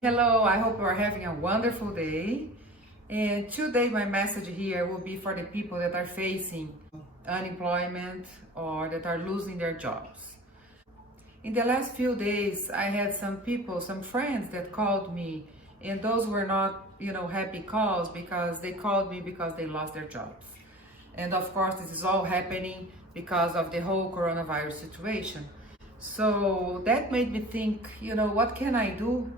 Hello, I hope you are having a wonderful day. And today, my message here will be for the people that are facing unemployment or that are losing their jobs. In the last few days, I had some people, some friends that called me, and those were not, happy calls because they called me because they lost their jobs. And of course, this is all happening because of the whole coronavirus situation. So that made me think, what can I do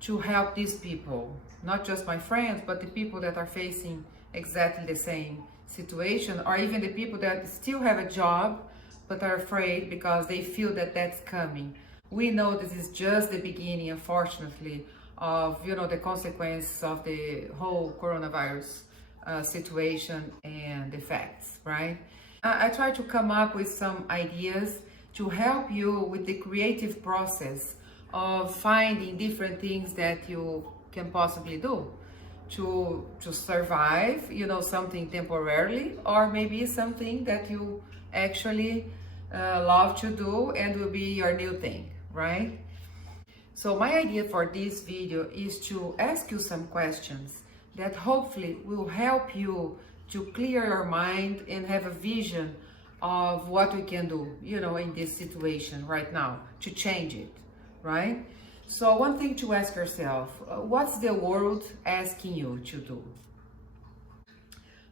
to help these people, not just my friends, but the people that are facing exactly the same situation, or even the people that still have a job but are afraid because they feel that that's coming. We know this is just the beginning, unfortunately, of the consequences of the whole coronavirus situation and effects, right? I try to come up with some ideas to help you with the creative process of finding different things that you can possibly do to survive, something temporarily, or maybe something that you actually love to do and will be your new thing, right? So my idea for this video is to ask you some questions that hopefully will help you to clear your mind and have a vision of what we can do, in this situation right now to change it, right? So one thing to ask yourself, what's the world asking you to do?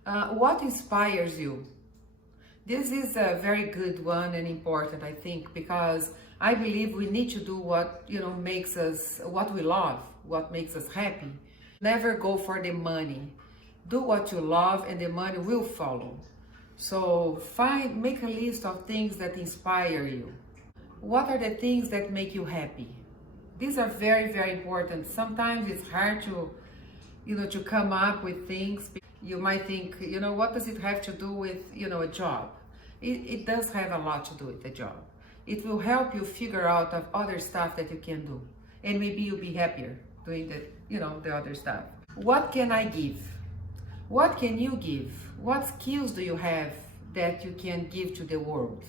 What inspires you? This is a very good one and important, I think, because I believe we need to do what, makes us, what we love, what makes us happy. Never go for the money. Do what you love and the money will follow. So make a list of things that inspire you. What are the things that make you happy? These are very, very important. Sometimes it's hard to, to come up with things. You might think, what does it have to do with, a job? It does have a lot to do with the job. It will help you figure out of other stuff that you can do. And maybe you'll be happier doing the other stuff. What can I give? What can you give? What skills do you have that you can give to the world?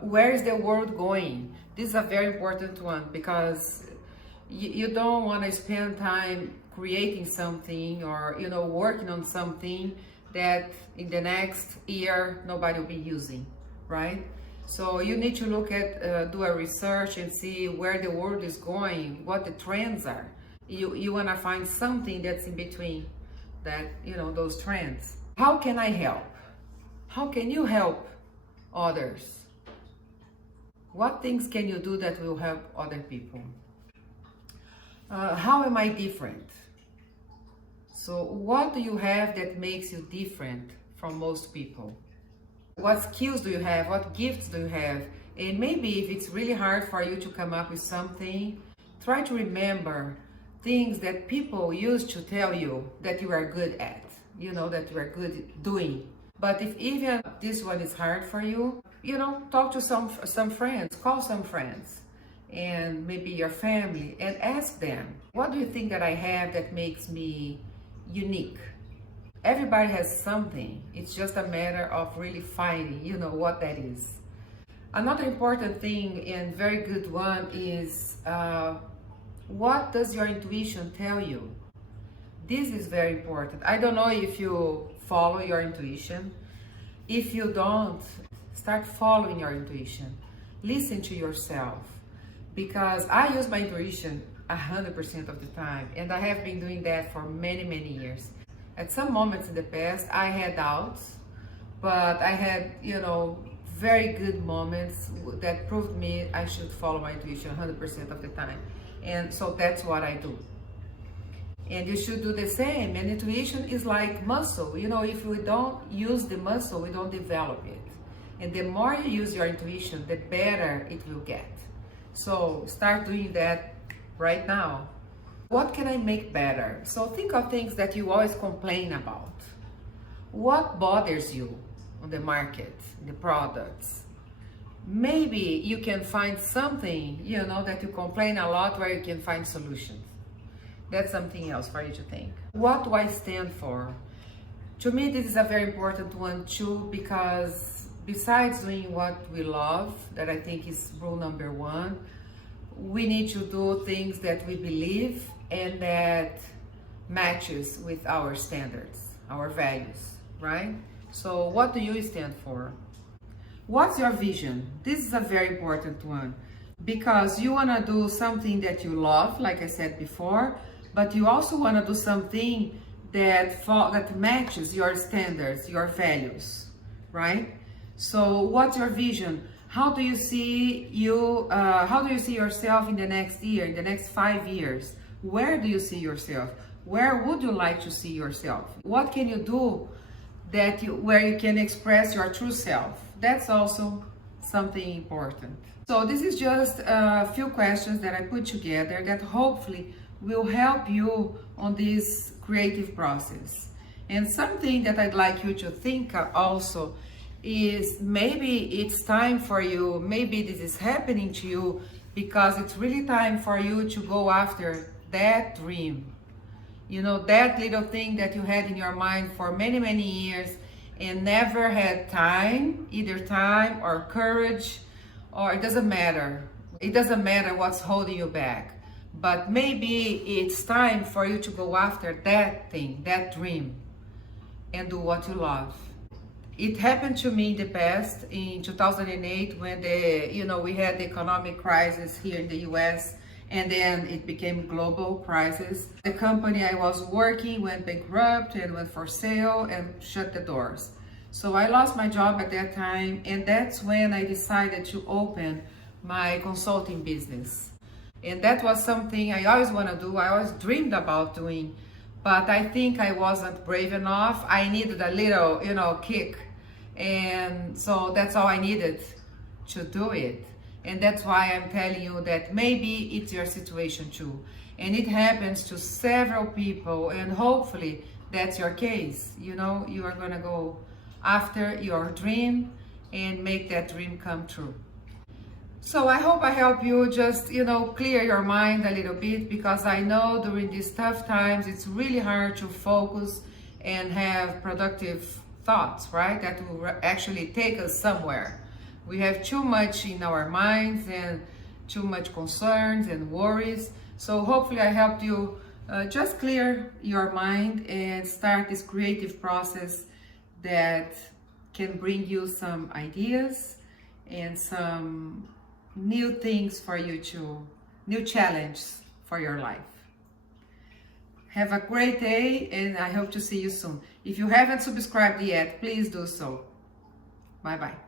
Where is the world going? This is a very important one because you don't want to spend time creating something or working on something that in the next year nobody will be using, right? So you need to look at do a research and see where the world is going, what the trends are. You want to find something that's in between that, those trends. How can I help? How can you help others? What things can you do that will help other people? How am I different? So what do you have that makes you different from most people? What skills do you have? What gifts do you have? And maybe if it's really hard for you to come up with something, try to remember things that people used to tell you that you are good at, that you are good doing. But if even this one is hard for you, talk to some friends, call some friends, and maybe your family, and ask them, what do you think that I have that makes me unique? Everybody has something. It's just a matter of really finding, what that is. Another important thing and very good one is what does your intuition tell you? This is very important. I don't know if you follow your intuition. If you don't, start following your intuition. Listen to yourself. Because I use my intuition 100% of the time, and I have been doing that for many, many years. At some moments in the past, I had doubts, but I had, very good moments that proved me I should follow my intuition 100% of the time. And so that's what I do. And you should do the same. And intuition is like muscle. If we don't use the muscle, we don't develop it. And the more you use your intuition, the better it will get. So start doing that right now. What can I make better? So think of things that you always complain about. What bothers you on the market, the products? Maybe you can find something, that you complain a lot where you can find solutions. That's something else for you to think. What do I stand for? To me, this is a very important one too, because besides doing what we love, that I think is rule number one, we need to do things that we believe and that matches with our standards, our values, right? So what do you stand for? What's your vision? This is a very important one because you want to do something that you love, like I said before, but you also want to do something that matches your standards, your values, right? So what's your vision? How do you see yourself in the next year, in the next 5 years? Where do you see yourself? Where would you like to see yourself? What can you do where you can express your true self? That's also something important. So this is just a few questions that I put together that hopefully will help you on this creative process. And something that I'd like you to think also is maybe it's time for you, maybe this is happening to you because it's really time for you to go after that dream. You know, that little thing that you had in your mind for many, many years and never had time, either time or courage, or it doesn't matter. It doesn't matter what's holding you back. But maybe it's time for you to go after that thing, that dream, and do what you love. It happened to me in the past, in 2008, when we had the economic crisis here in the US, and then it became global crisis. The company I was working went bankrupt and went for sale and shut the doors. So I lost my job at that time, and that's when I decided to open my consulting business. And that was something I always want to do, I always dreamed about doing, but I think I wasn't brave enough. I needed a little, kick. And so that's all I needed to do it. And that's why I'm telling you that maybe it's your situation too. And it happens to several people, and hopefully that's your case. You are gonna go after your dream and make that dream come true. So I hope I help you just, clear your mind a little bit, because I know during these tough times, it's really hard to focus and have productive thoughts, right? That will actually take us somewhere. We have too much in our minds and too much concerns and worries. So hopefully I helped you just clear your mind and start this creative process that can bring you some ideas and some new things for you new challenges for your life. Have a great day, and I hope to see you soon. If you haven't subscribed yet, please do so. Bye-bye.